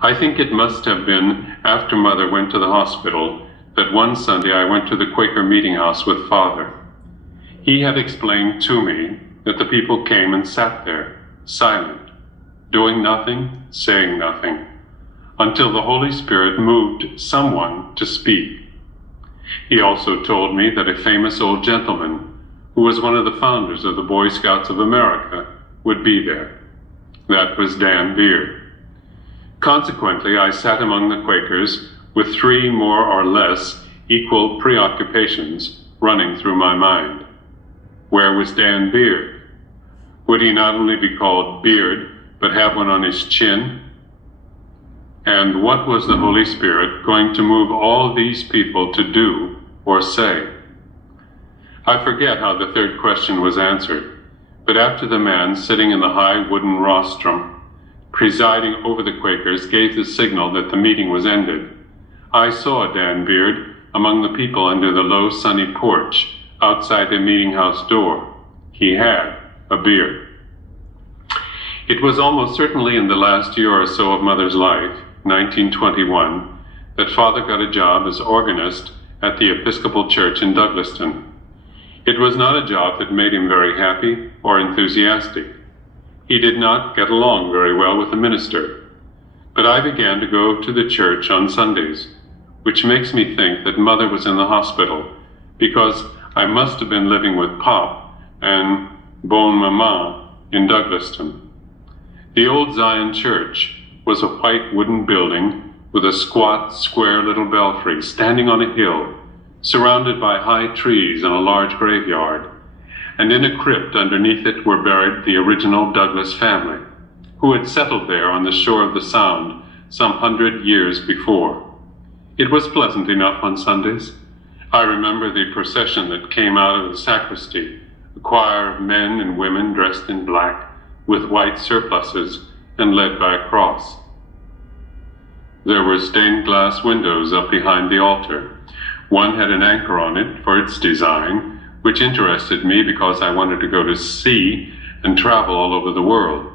I think it must have been after Mother went to the hospital that one Sunday I went to the Quaker meeting house with Father. He had explained to me that the people came and sat there, silent, doing nothing, saying nothing, until the Holy Spirit moved someone to speak. He also told me that a famous old gentleman, who was one of the founders of the Boy Scouts of America, would be there. That was Dan Beard. Consequently, I sat among the Quakers with three more or less equal preoccupations running through my mind. Where was Dan Beard? Would he not only be called Beard, but have one on his chin? And what was the Holy Spirit going to move all these people to do or say? I forget how the third question was answered, but after the man sitting in the high wooden rostrum, presiding over the Quakers, gave the signal that the meeting was ended, I saw Dan Beard among the people under the low sunny porch outside the meeting house door. He had a beard. It was almost certainly in the last year or so of Mother's life, 1921, that Father got a job as organist at the Episcopal Church in Douglaston. It was not a job that made him very happy or enthusiastic. He did not get along very well with the minister. But I began to go to the church on Sundays, which makes me think that Mother was in the hospital, because I must have been living with Pop and Bonne Maman in Douglaston. The old Zion Church was a white wooden building with a squat, square little belfry standing on a hill, surrounded by high trees and a large graveyard, and in a crypt underneath it were buried the original Douglas family, who had settled there on the shore of the Sound some 100 years before. It was pleasant enough on Sundays. I remember the procession that came out of the sacristy, a choir of men and women dressed in black, with white surplices and led by a cross. There were stained glass windows up behind the altar. One had an anchor on it for its design, which interested me because I wanted to go to sea and travel all over the world.